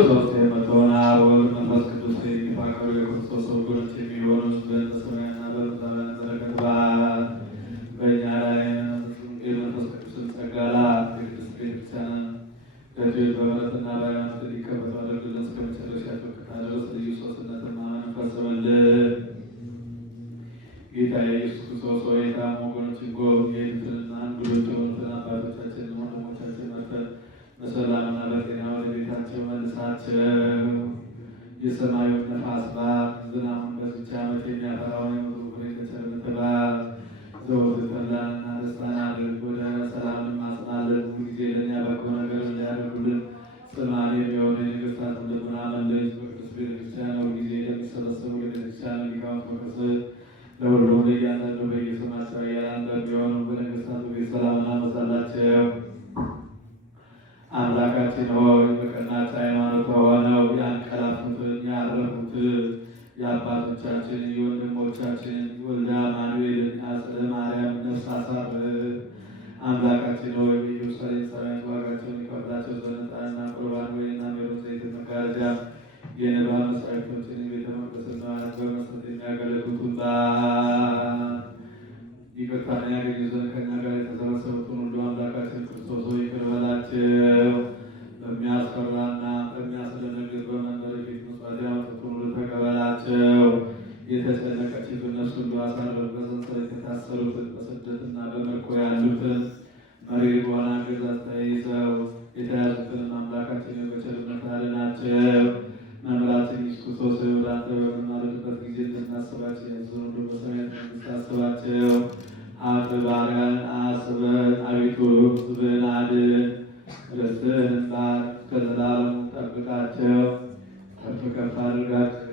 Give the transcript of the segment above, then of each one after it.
ሶስት የመቶና ወልድ መንፈስ ቅዱስ የሚፋቀሩ የክርስቶስ ወገኖች የሚሆኑ በሰማያና በምድር በረከት በዓል በእኛ ላይ የመንፈስ ቅዱስን ጸጋ የቅድስት ቤተክርስቲያንን ከእጅ በምሕረትና በሃይማኖት እንዲከፈቱ አድርግልን። እስከ መጨረሻቸው ድረስ ልዩ ሦስትነትን ማመን እንፈጽምልን። ጌታ ኢየሱስ ክርስቶስ ሆይ የታመሙ ወገኖችን ጎብኝ። የሄዱትንና እንግዶች የሆኑትን አባቶቻችንን ወንድሞቻችን መርተህ በሰላምና በጤና ወደ ቤታቸው መልሳቸው። የሰማዩን ነፋስ ባርክ፣ ዝናቡን በዚች ዓመት የሚያፈራውን የምድሩን ፍሬ ከቸርነትህ ባርክ። ዘወትር ተድላንና ደስታን አድርግ፣ ወደ ሰላምን አጽናልን። ሁልጊዜ ለእኛ በጎ ነገር እንዲያደርጉልን ጽናት የሚሆኑ የነገሥታትን ልቡና መልስ። በቅድስት ቤተክርስቲያን ሁልጊዜ ለሚሰበሰቡ የቤተክርስቲያን ሊቃውንት መቅደስ ለሁሉም ለእያንዳንዱ በየስማቸው እያንዳንዱ ቢሆኑ በነገሥታቱ ቤት ሰላምን አበዛላቸው። አምላካችን ሆይ በቀናች ሃይማኖት ሆነው ያንቀላፉትን ያረፉትን የአባቶቻችን የወንድሞቻችን ወልደ አማኑኤልን አጽደ ማርያም ነፍስ አሳርፍ። አምላካችን ሆይ በኢየሩሳሌም ሰራዊት ዋጋቸውን ይከፍላቸው ዘንድ ዕጣንና ቁርባን ወይንና ሜሮን ዘይት መጋረጃ የንባብ መጻሕፍቶችን ቤተ መቅደስና በመስጠት የሚያገለግሉትን ይቅርታን ያገኙ ዘንድ ከእኛ ጋር የተሰበሰቡትን ሁሉ አምላካችን ክርስቶስ ሆይ ይቅር በላቸው። በሚያስፈራና በሚያስደነግጥ በመንበረ ፊት ምጽዋት ያወጡትን ሁሉ ተቀበላቸው። የተጨነቀችትን ነፍስ ሁሉ አሳርፍ። በሰንሰለት የታሰሩትን በስደትና በምርኮ ያሉትን መሪር በሆነ አገዛዝ ተይዘው የተያዙትን አምላካችንን በቸርነት አድናቸው። መምህራችን ኢየሱስ ክርስቶስ ወደ አንተ በምናልፍበት ጊዜ እንድናስባቸው ያዘዙን ሁሉ በሰማያት መንግሥት አስባቸው። አንተ ባሪያን አስበን፣ አቤቱ ሕዝብህን አድን። ርስትህን ባርክ፣ እስከ ዘላለሙ ጠብቃቸው፣ ከፍ ከፍ አድርጋቸው።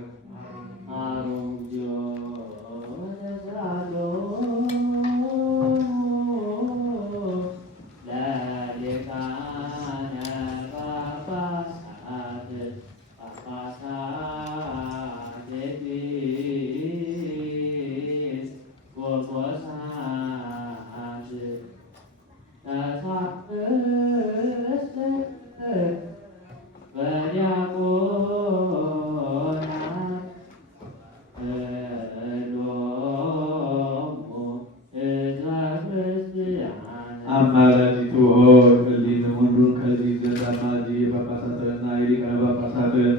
አማላጅቱ ሆይ ሕሊናን ሁሉን ከዚህ ዘንድ አማልጅ። የጳጳሳትንና የሊቃነ ጳጳሳትን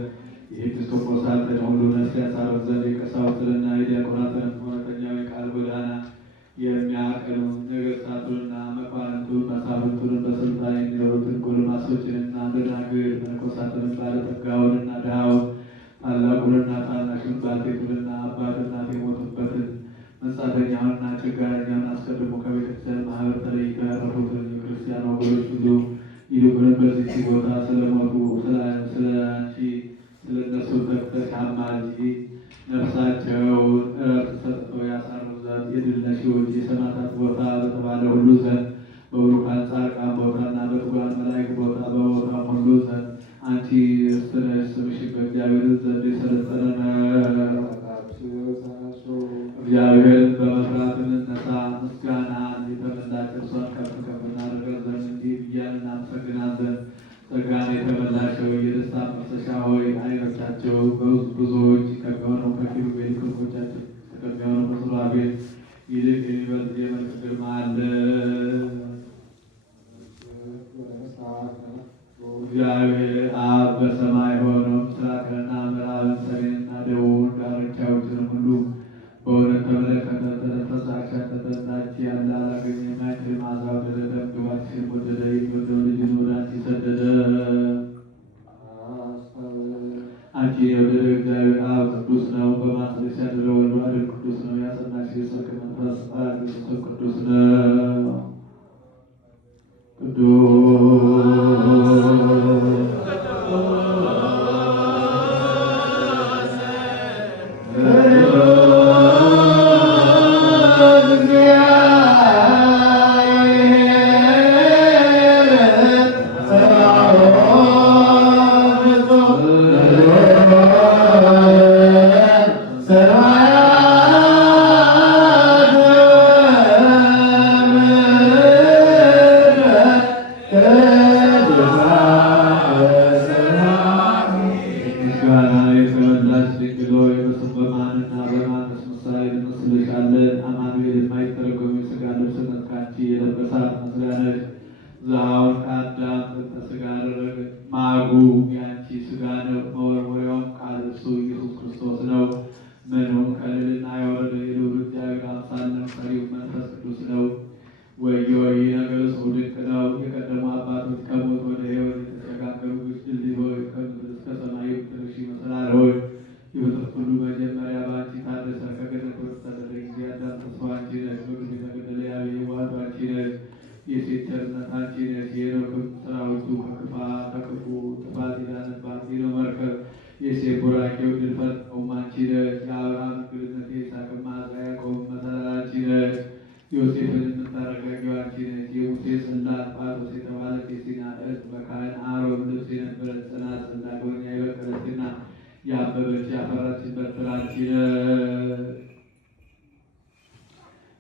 የኤጲስቆጶሳትን ሁሉ ነፍስ ያሳርፍ ዘንድ የቀሳውስትንና የዲያቆናትን እውነተኛው የቃል ጎዳና የሚያቀኑ ነገሥታቱንና መኳንንቱን መሳፍንቱን በስልጣን የሚኖሩትን ጎልማሶችንና ደናግል መነኮሳትን ባለጠጋውንና ድሃውን ታላቁንና ታናሹን ባልቴቱንና አባት እናት የሞቱበትን መጻተኛውንና ችጋረኛውን አስቀድሞ ከቤተክርስቲያን ማህበር ተለይተው ያረፉትን የክርስቲያን ወገኖች ሁሉ ይልቁንም በዚህች ቦታ ስለሞቱ ስለ አንቺ ስለ እነሱ ተግተሽ አማልጂ። ነፍሳቸውን እረፍት ሰጥተው ያሳርፉ ዘንድ የድል ነሺዎች የሰማዕታት ቦታ በተባለ ሁሉ ዘንድ በቡሩካን ጻድቃን ቦታና በትጉሃን መላእክት ቦታ በቦታው ሁሉ ዘንድ አንቺ ርስት ነሽ። ስምሽን በእግዚአብሔር ዘንድ የሰለጠነ ነው። እግዚአብሔርን በመፍራት እንነሳ። ምስጋናን የተመላች እርሷን ከፍ ከፍ እናደርጋት ዘንድ እንዲህ እያልን እናመሰግናለን። ጸጋን የተመላሽ ሆይ የደስታ መፍሰሻ ሆይ ዓይኖቻቸው ብዙዎች ከሚሆኑ ከኪሩቤል ክንፎቻቸው ከሚሆኑ ከሱራፌል ይልቅ የሚበልጥ የመልክ ግርማ አለ። እግዚአብሔር አብ በሰማይ ሆኖ ምስራቅንና ምዕራብን ሰሜንና ደቡብን ዳርቻዎችን ሁሉ በእውነት ተመለከተ። ተነፈሰ፣ አሸተተ። እንዳንቺ ያለ አላገኘም። ያንቺን መዓዛ ወደደ። ነው። ከልዕልና የወረደ የልዑል እግዚአብሔር አምሳል ነው። ፈሪው መንፈስ ቅዱስ ነው። ወዮ! ይህ ነገር ድንቅ ነው። የቀደሙ አባቶች ከሞት ወደ ሕይወት የተሸጋገሩ ድልድይ ሆይ ከምድር እስከ ሰማይ የምትደርሺ መሰላል ሆይ የፍጥረት ሁሉ መጀመሪያ በአንቺ ታደሰ። ከገነት በተሰደደ ጊዜ አዳም ተስፋው አንቺ ነሽ። በግፍ የተገደለ ያቤል ዋህዱ አንቺ ነሽ። የሴት ቸርነት አንቺ ነሽ። የሄኖክም ሰራዊቱ ከክፉ ጥፋት የዳነባት የኖኅ መርከብ የሴት ቡራኬው ድል ፈጽመውም አንቺ ነሽ። የአብርሃም እንግድነት የይስሐቅም መዓዛ ያዕቆብም መሰላል አንቺ ነሽ። ዮሴፍን የምታረጋጊው አንቺ ነሽ። የሙሴ ጽላት ጳጦስ የተባለች የሲና ዕፅ በካህን አሮን ልብስ የነበረች ጽናጽል ዳግመኛ የበቀለችና ያበበች ያፈራችን በትር አንቺ ነሽ።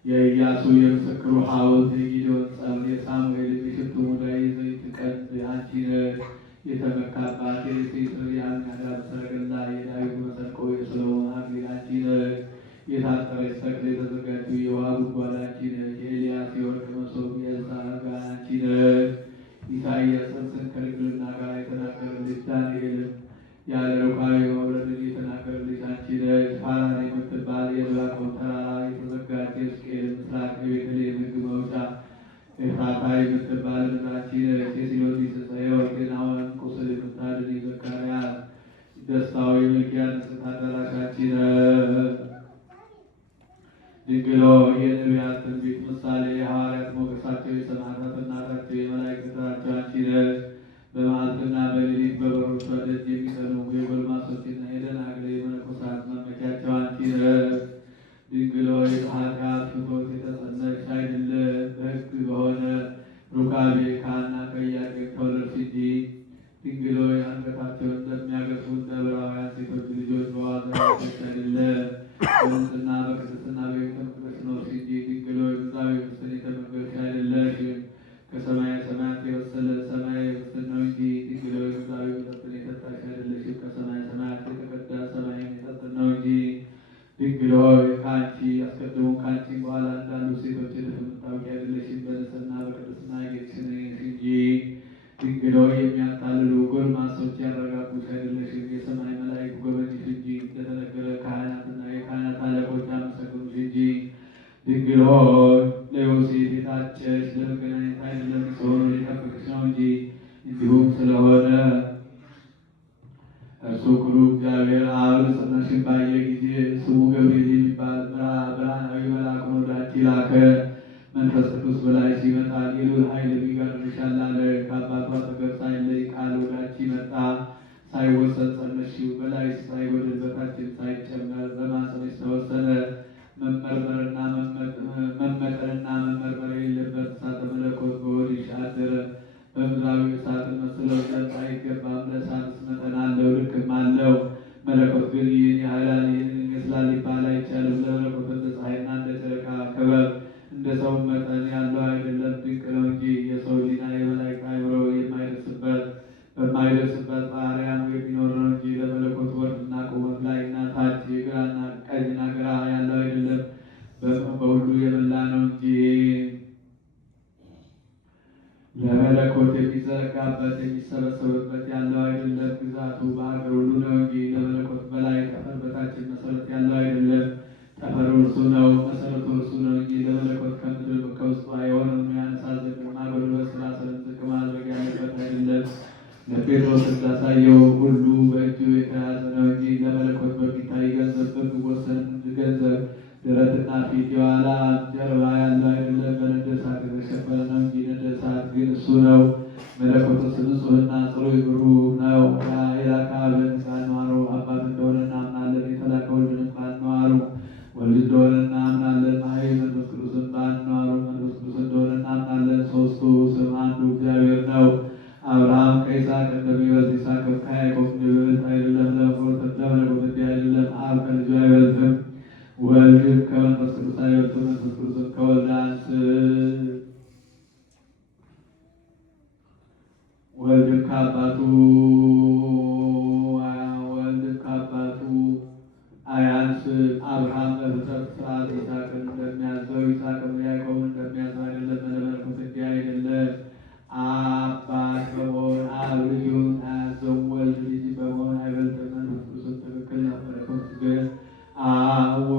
የኢያሱ የምስክሩ ሐውልት የጊዴዎን ጸብር የሳሙኤል የሽቱ ሙዳይ የዘይት ቀንድ አንቺ ነሽ። የተመካባት የእሴይ ስር የአሚናዳብ ሰረገላ የዳዊት መሰንቆ የሰሎሞን አክሊል አንቺ ነሽ። የታጠረች ተክል የተዘጋጀው የውሃ ጉድጓድ አንቺ ነሽ። የኤልያስ የወርቅ መሶብ የኤልሳዕ ጋን አንቺ ነሽ። ኢሳይያስ ጽንስን ከድንግልና ጋር የተናገረልሽ ዳንኤልን ያለ ሩካቤ መውለድን የተናገረልሽ አንቺ ነሽ። ፋራን የምትባል የዕንባቆም ተራራ የተዘጋች የሕዝቅኤል ምስራቅ የቤተልሔም ሕግ መውጫ ኤፍራታ የምትባል ምድር አንቺ ነሽ። የሲኖዲስ ዕፀ ሕይወት የናሆምን ቁስል የምታድን የዘካርያስ ደስታው የሚልኪያስ አዳራሽ አንቺ ነሽ። ድንግል ሆይ የነቢያት ትንቢት ምሳሌ የሐዋርያት ሞገሳቸው የሰማዕታት እናታቸው የመላእክት ተራቸው አንቺ ነሽ። በመዓልትና በሌሊት በበሮቿ ደጅ የሚጸኑ የጎልማሶችና የደናግል የመነኮሳት መመኪያቸው አንቺ ነሽ። ድንግል ሆይ በኃጢአት ፍትወት የተጸነስሽ አይደለም በሕግ በሆነ ሩካቤ ከሐና ከኢያቄም ተወለድሽ እንጂ። ድንግል ሆይ አንገታቸውን እንደሚያገፉ እንደ ዕብራውያን ሴቶች ልጆች በዋዛ ያደግሽ አይደለም በንጽሕና በቅድስና በቤተ መቅደስ ኖርሽ እንጂ። ድንግል ሆይ ምድራዊ ርስትን የተመገብሽ አይደለሽም ከሰማየ ሰማያት የበሰለ ሰማያዊ ርስትን ነው እንጂ። ድንግል ሆይ ምድራዊ መጠጥን የጠጣሽ አይደለሽም ከሰማየ ሰማያት የተቀዳ ሰማያዊ መጠጥን ነው እንጂ። ድንግል ሆይ ከአንቺ አስቀድሞ ከአንቺም በኋላ እንዳሉ ሴቶች እልፍ የምታውቂ አይደለሽም በንጽሕና በቅድስና ያጌጥሽ ነሽ እንጂ። ድንግል ሆይ የሚያታልሉ ጎልማሶች ያረጋጉሽ አይደለሽም የሰማይ መላእክት ጎበኙሽ እንጂ። እንደተነገረ ካህናትና የካህናት አለቆች አመሰግኑሽ እንጂ። ድንግል ሆይ ለዮሴፍ የታጨሽ ለመገናኘት አይደለም ሲሆኑ ሊጠብቅሽ ነው እንጂ። እንዲሁም ስለሆነ እርሱ ኩሩ እግዚአብሔር አብ ጽንስሽን ባየ ጊዜ ስሙ ገብርኤል የሚባል ብርሃናዊ መልአኩን ወደ አንቺ ላከ። መንፈስ ቅዱስ በላይሽ ይመጣል፣ የልዑል ኃይል ይጋርድሻል አለ። ከአባቱ አጠገብ ሳይለይ ቃል ወደ አንቺ መጣ። ሳይወሰን ጸነስሽው፣ በላይሽ ሳይጎድል በታችም ሳይጨመር በማኅፀንሽ ተወሰነ። መመርመርና መመርመር የሌለበት እሳተ መለኮት በሆድሽ አደረ። በምድራዊ እሳትን መስለው ዘንድ አይገባም። ለእሳትስ መጠን አለው ልክም አለው። መለኮት ግን ይህን ያህላል ይህን ይመስላል ሊባል አይቻልም። ለመለኮት እንደ ፀሐይና እንደ ጨረቃ ክበብ እንደ ሰው መጠን ያለው አይደለም፣ ድንቅ ነው እንጂ። የሰው ሕሊና የመላእክት አእምሮ በማይደርስበት በአርያም የሚኖር ነው እንጂ። ለመለኮት ወርድና ቁመት ላይና ታች የግራና ቀኝና ግራ ያለው አይደለም፣ በሁሉ የመላ ነው እንጂ። ለመለኮት የሚዘረጋበት የሚሰበሰብበት ያለው አይደለም፣ ግዛቱ በሀገር ሁሉ ነው እንጂ። ለመለኮት በላይ ጠፈር በታችን መሰረት ያለው አይደለም፣ ጠፈሩ እርሱ ነው መሰረቱ እርሱ ነው እንጂ። ለመለኮት ከምድር ከውስጧ የሆነውን ያነሳ ዘንድ ማጎልበት ስራ ዝቅ ማድረግ ያለበት አይደለም። ለጴጥሮስ እንዳሳየው ሁሉ በእጁ የተያዘ ነው እንጂ። ለመለኮት በሚታይ ገንዘብ በሚወሰን ገንዘብ ደረትና ፊት የኋላ ጀርባ ያለው አይደለም፣ በነደ እሳት የተሸፈነ ነው እንጂ። ነደ እሳት ግን እሱ ነው። መለኮትስ ንጹሕና ጽሩይ ብሩህ ነው። የላከ አብን ባንዋሩ አባት እንደሆነ እናምናለን። የተላከ ወልድንም ባንዋሩ ወልድ እንደሆነ እናምናለን። ማኅየዊ መንፈስ ቅዱስን ባንዋሩ መንፈስ ቅዱስ እንደሆነ እናምናለን። ሦስቱ ስም አንዱ እግዚአብሔር ነው። አብርሃም ከይስሐቅ እንደሚበልጥ ይስሐቅም ከያዕቆብ እንደሚበልጥ አይደለም። ለመለኮት እንዲህ አይደለም። አብ ከልጁ አይበልጥም፣ ወልድም ከመንፈስ ቅዱስ አይበልጥም። መንፈስ ቅዱስም ከወልድ አያንስም፣ ወልድም ከአባቱ አያንስም። አብርሃም በፍጥረት ሥርዓት ይስሐቅን እንደሚያዘው ይስሐቅም ያዕቆብን እንደሚያዘው አይደለም። ለመለኮት እንዲህ አይደለም። አባት በመሆን አብ ልጁን አያዘውም፣ ወልድ ልጅ በመሆን አይበልጥም። መንፈስ ቅዱስም ትክክል ነው። መለኮት ግን አብ